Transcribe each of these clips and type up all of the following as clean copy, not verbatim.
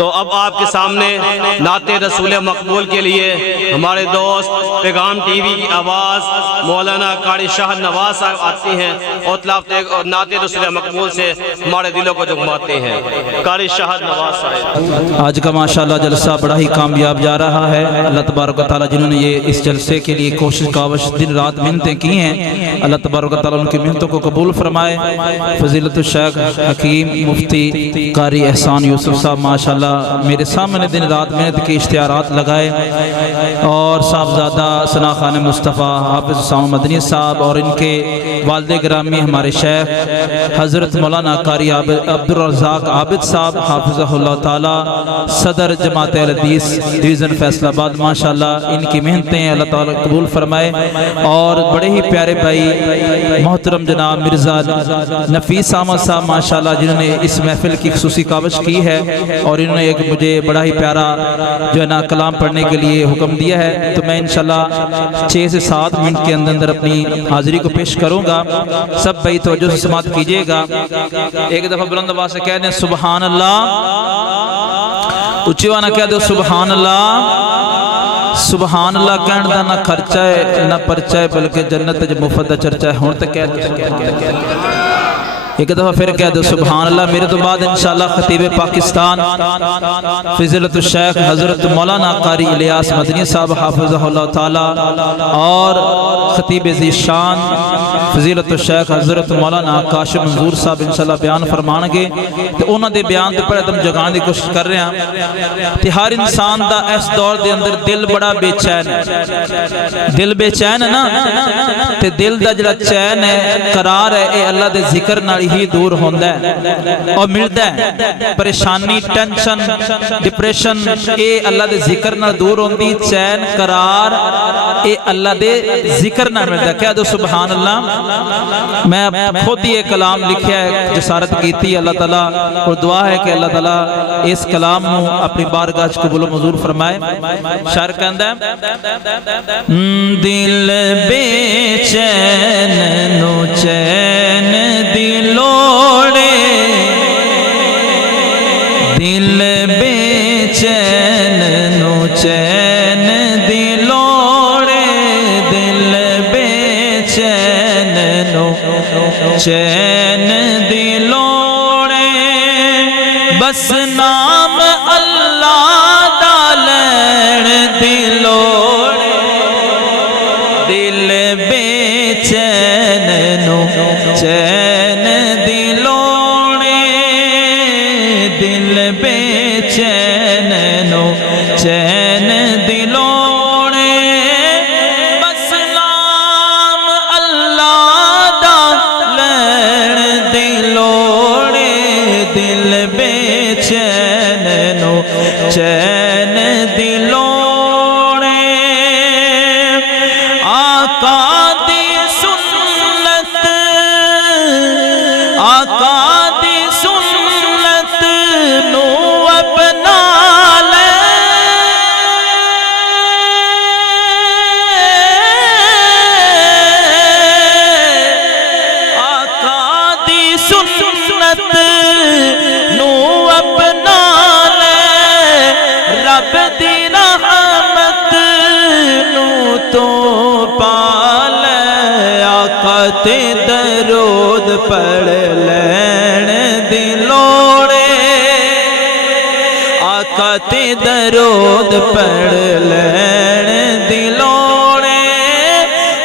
تو اب آپ کے سامنے نعت رسول مقبول کے لیے ہمارے دوست پیغام ٹی وی کی آواز مولانا قاری شاہ نواز صاحب آتی ہیں اور نعت رسول مقبول سے ہمارے دلوں کو جگماتے ہیں۔ قاری شاہ نواز صاحب آج کا ماشاءاللہ جلسہ بڑا ہی کامیاب جا رہا ہے۔ اللہ تبارک و تعالیٰ جنہوں نے یہ اس جلسے کے لیے کوشش کاوش دن رات محنتیں کی ہیں، اللہ تبارک و تعالیٰ ان کی محنتوں کو قبول فرمائے۔ فضیلت الشیخ حکیم مفتی قاری احسان یوسف صاحب ماشاءاللہ میرے سامنے دن رات محنت کے اشتہارات لگائے، اور صاحبزادہ ثنا خان مصطفیٰ حافظ اسامہ مدنی صاحب اور ان کے والد گرامی ہمارے شیخ حضرت مولانا قاری عبدالرزاق عابد صاحب حافظہ اللہ تعالی صدر جماعت اہل حدیث ڈویژن فیصل آباد، ماشاءاللہ ان کی محنتیں اللہ تعالی قبول فرمائے۔ اور بڑے ہی پیارے بھائی محترم جناب مرزا نفیس احمد صاحب ماشاءاللہ جنہوں نے اس محفل کی خصوصی کاوش کی ہے، اور انہوں نے ایک مجھے بڑا ہی پیارا جو ہے نا کلام پڑھنے کے لیے حکم دیا ہے، تو میں انشاءاللہ 6 سے 7 منٹ کے اندر اپنی حاضری کو پیش کروں گا۔ سب بھائی توجہ سے سماعت کیجئے گا۔ ایک دفعہ بلند آواز سے کہہ دیں سبحان اللہ، اچھی وانا کہہ دو سبحان اللہ۔ سبحان اللہ کہنے دا نہ خرچہ ہے نہ پرچہ ہے، بلکہ جنت جو مفت دا چرچہ ہے۔ ہون تک کہہ دو ایک دفعہ پھر کہہ دو سبحان اللہ۔ میرے تو بعد انشاءاللہ خطیب پاکستان فضیلت الشیخ حضرت مولانا قاری الیاس مدنی صاحب حافظہ اللہ تعالی اور خطیب ذیشان فضیلت الشیخ حضرت مولانا کاشف منظور صاحب انشاءاللہ بیان فرمان گے، تو انہوں نے بیان دے پڑے تم جگان دی کوشش کر رہے ہیں کہ ہر انسان دا اس دور دے اندر دل بڑا بے چین ہے۔ دل بے چین ہے نا، تے دل دا جڑا چین ہے قرار ہے اے اللہ دے ذکر نال ہی دور ہوندہ ہے اور ملتا ہے۔ پریشانی ٹینشن ڈپریشن اے اللہ دے ذکر نہ دور ہوندی، چین قرار اے اللہ دے ذکر نہ ملتا ہے۔ کہہ دو سبحان اللہ۔ میں خود یہ کلام لکھیا ہے، جسارت کیتی اللہ تعالیٰ، اور دعا ہے کہ اللہ تعالیٰ اس کلام نو اپنی بارگاہ وچ قبول و منظور فرمائے۔ شاعر کہندا ہے دل بے چین نو چین دلوڑے، دل بے چین نو چین دلوڑے، دل بے چین نو چین دلوڑے، بس نام اللہ دا لین دلوڑے، دل بے چین نو چین دلوڑے، دل بے چین نو چین دلوڑے، بس نام اللہ دا لین دلوڑے، دل بے چین نو چین دلوڑے۔ آقا دی سنت، آقا دی سنت نو اپنا لے، آقا دی سنت نو اپنا لے، رب دی رحمت نو تو پالے، آقا تے درود پڑھ لین دلوڑے، آقا تے درود پڑھ لین دلوڑے،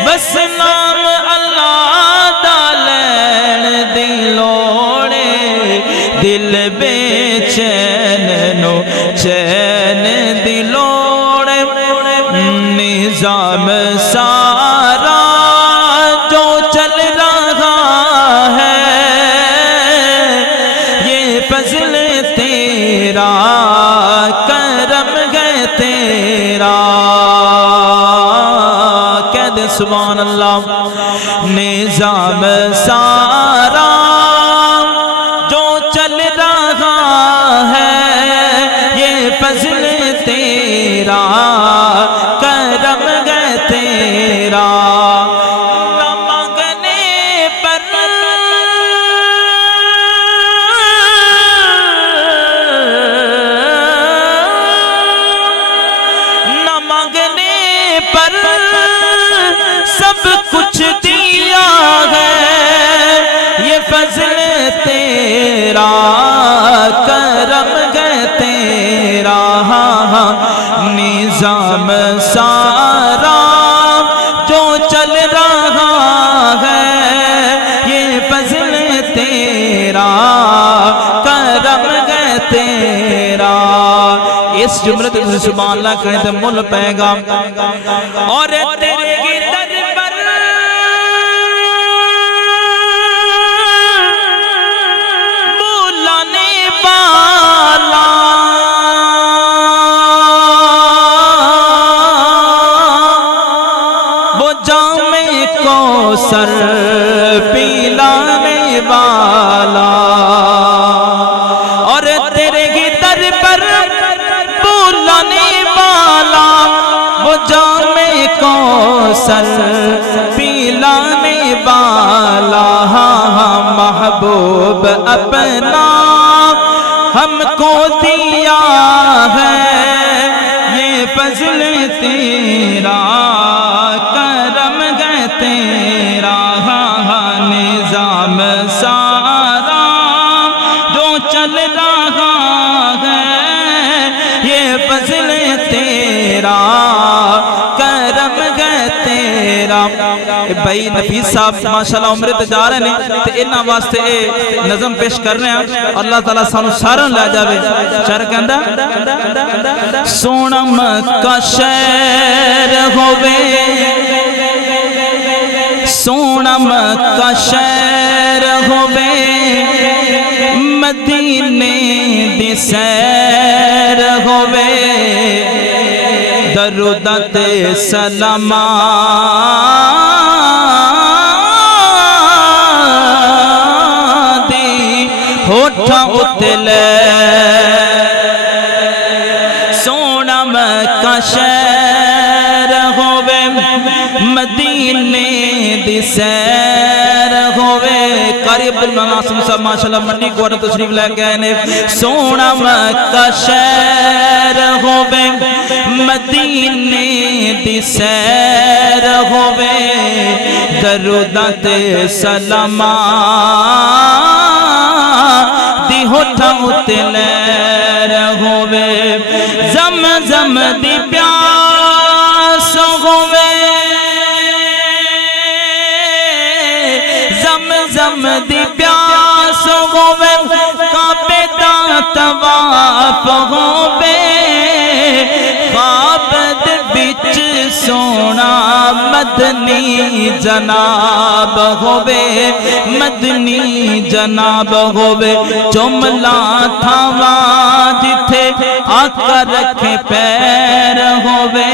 بس نام اللہ دا لین دلوڑے، دل بے چین نو چین دلوڑے، نظام سارا جو چل رہا ہے یہ فضل تیرا، کرم ہے تیرا۔ کہہ دے سبحان اللہ۔ نظام سارا جو چل رہا ہے یہ فضل تیرا، کرم ہے تیرا۔ نہ مانگنے پر نظام سارا جو چل رہا ہے یہ فضل تیرا کرم ہے تیرا. اس جملے تے سبحان اللہ کہیں تے مل پے گا. اور تیرے کی در پر بلانے والا وہ جام کوثر پلانے والا. اور تیرے کی در پر بلانے والا وہ جام کوثر پلانے والا. محبوب اپنا ہم کو دیا ہے یہ فضل تیرا کرم ہے تیرا. نظام سارا جو چل رہا ہے یہ فضل تیرا کرم ہے تیرا. بھائی نفیس صاحب ماشاءاللہ عمرے تے جا رہے ہیں تے انہاں واسطے نظم پیش کر رہے ہیں. اللہ تعالیٰ سانو سارا لے جاوے. شعر کہندا سونا مکہ شہر ہووے سونا مکہ شہر ہووے مدینے دی سیر ہووے درود تے سلام دی ہوٹھاں اُتے لے. سونا مکہ شہر ہووے مدینے دی سیر ہووے. قاری عبدالمناسم صاحب ماشاءاللہ منڈی کو تشریف لے کے آئے نے. سونا مکہ شہر ہووے مدینے دی سیر ہووے درود تے سلام دی ہوٹھاں اُتے لہر ہووے زمزم دی پیاس ہووے زمزم دی پیاس ہووے کعبے دا طواف ہووے خواب دے وچ سونا مدنی جناب ہووے مدنی جناب ہووے. جملہ تھاواں جتھے آقا رکھے پیر ہووے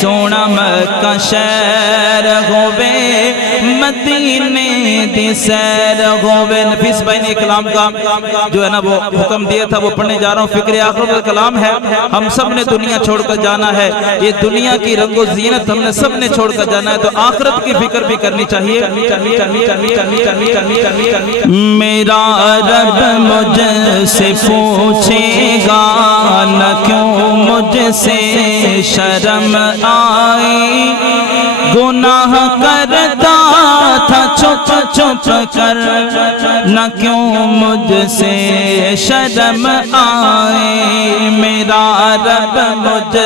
سونا مکہ شہر ہووے مدینے دی سیر ہووے. نفیس بھائی نے کلام کا جو ہے نا وہ حکم دیا تھا وہ پڑھنے جا رہا ہوں. فکر آخرت کا کلام ہے. ہم سب نے دنیا چھوڑ کر جانا ہے. یہ دنیا کی رنگ و زینت ہم نے سب نے چھوڑ کر جانا ہے تو آخرت کی فکر بھی کرنی چاہیے. میرا رب مجھ سے پوچھے گا نہ کیوں مجھ سے شرم آئی گناہ کرتا تھا چھپ چھپ کر نہ کیوں مجھ سے شرم آئی. میرا رب مجھ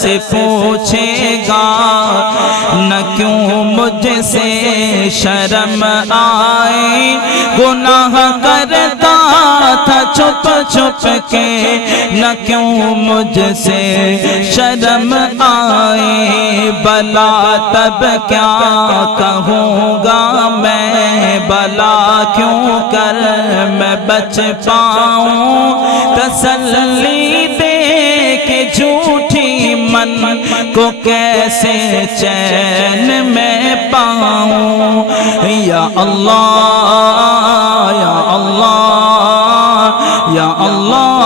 سے پوچھے گا نہ کیوں مجھ سے شرم آئی گناہ کرتا تھا چھپ چھپ کے نہ کیوں مجھ سے شرم آئی. بلا تب کیا کہوں گا میں بلا کیوں کر میں بچ پاؤں تسلی دے کے جھوٹی من کو کیسے چین میں پاؤں. یا اللہ یا اللہ یا اللہ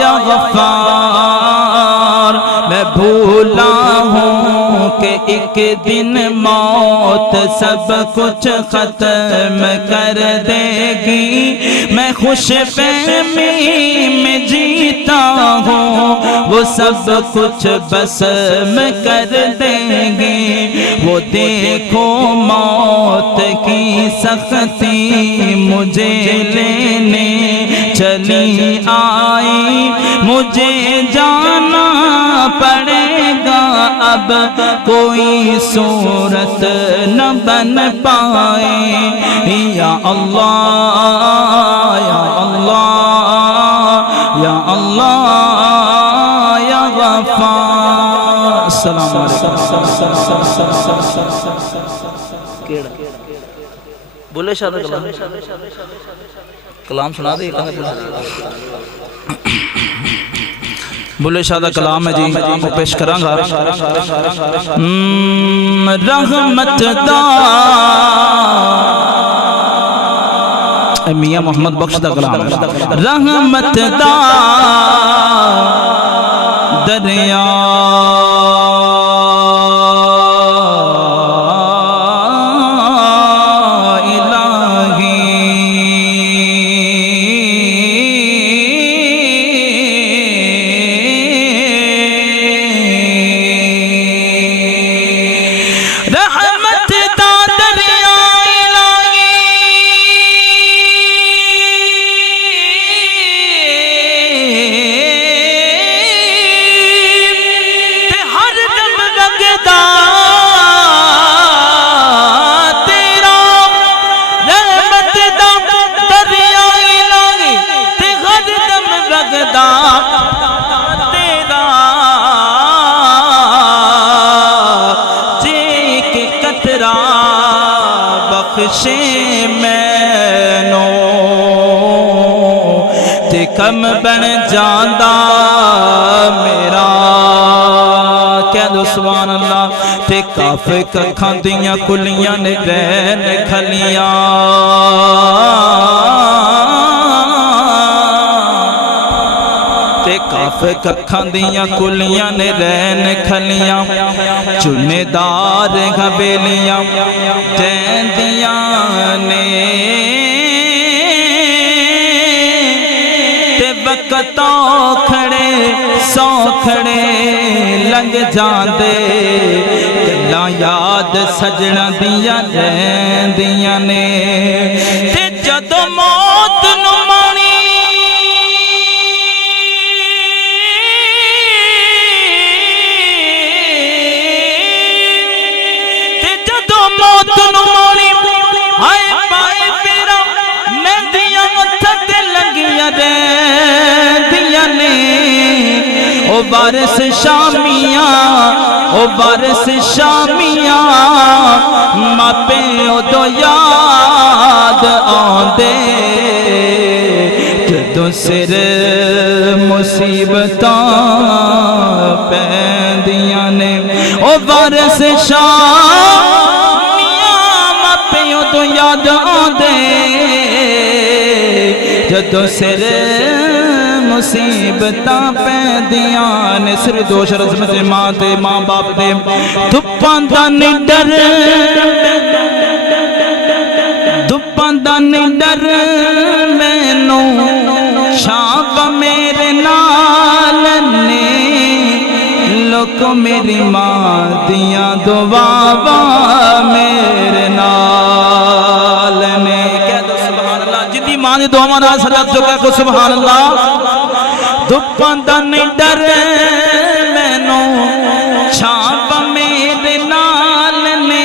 یا غفار. میں بھولا ہوں کہ ایک دن موت سب کچھ ختم کر دے گی. میں خوش فہمی میں جیتا ہوں وہ سب کچھ بسم کر دیں گی. وہ دیکھو موت کی سختی مجھے لینے چلی آئی، مجھے جانا پڑے گا، اب کوئی صورت نہ بن پائے۔ یا اللہ یا اللہ یا اللہ یا غفار۔ السلام علیکم۔ بولے شاہ کلام سنا دے، بولے شاہ کلام ہے جی، میں پیش کروں گا۔ رحمت دا میاں محمد بخش دا کلام ہے۔ رحمت دا دریا بخشے مینو تے کم بن جاندا میرا، کہہ دو سبحان اللہ۔ تے کاف ککھاں دیاں کلیاں نے رین کھلیاں، تے کاف ککھاں دیاں کلیاں نے رین کھلیاں، چنے دار گھبیلیاں جیندیاں نے، تے وقتوں کھڑے سو کھڑے لنگ جاندے، گلاں یاد سجنا دیاں رہندیاں نے، تے جدوں موت نو مانی او بارس شامیاں، او بارس شامیاں، ماپے ادو یاد آندے، جدوں سر مصیبتاں پیندیاں نے، او بارس شامیاں، ماپے ادو یاد آندے، جدوں سر مصیبتاں پیندیاں نے، صرف دوش رزمت ماں تے ماں باپ دے دھپاں دا نہیں ڈر، دھپاں دا نہیں ڈر مینوں چھاپ میرے نال نے، لوگ میری ماں دیاں دعاواں میرے نال نے، کہہ دو سبحان اللہ۔ جدی ماں دی دعاواں نال صلات جو کہہ کو سبحان اللہ۔ دھپاں دا نہیں ڈر مینوں چھاپ میرے نال نے،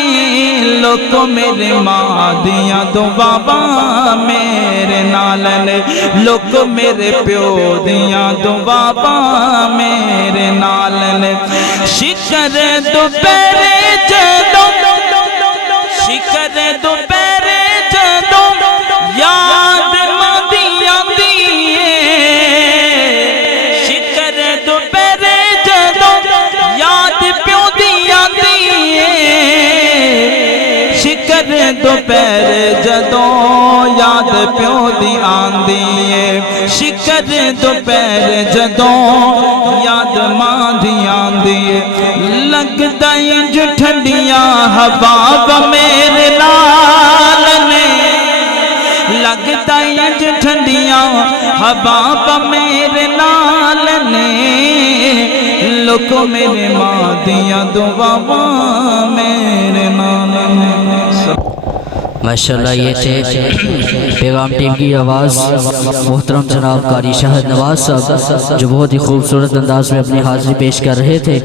لوگ میرے ماں دیاں دعاواں میرے نال نے، لوگ میرے پیو دیاں دعاواں میرے نال نے، شکر دوپہرے جدوں، شکر دوپہرے جدوں یاد ماں دی آندی، شکر دوپہرے جدوں یاد پیو دی آندی، شکر دوپہرے جدوں یاد پیو دی آندی، شکر دوپہرے جدوں یاد ماں دی آندی، لگدا انج ٹھنڈیاں ہوا میرے نال نے، لگدا انج ٹھنڈیاں ہوا میرے نال نے، لوگ میرے ماں دیاں دعاواں میرے نال نے۔ ماشاءاللہ یہ تھے پیغام ٹیم کی آواز محترم جناب قاری شاہد نواز صاحب جو بہت ہی خوبصورت انداز میں اپنی حاضری پیش کر رہے تھے.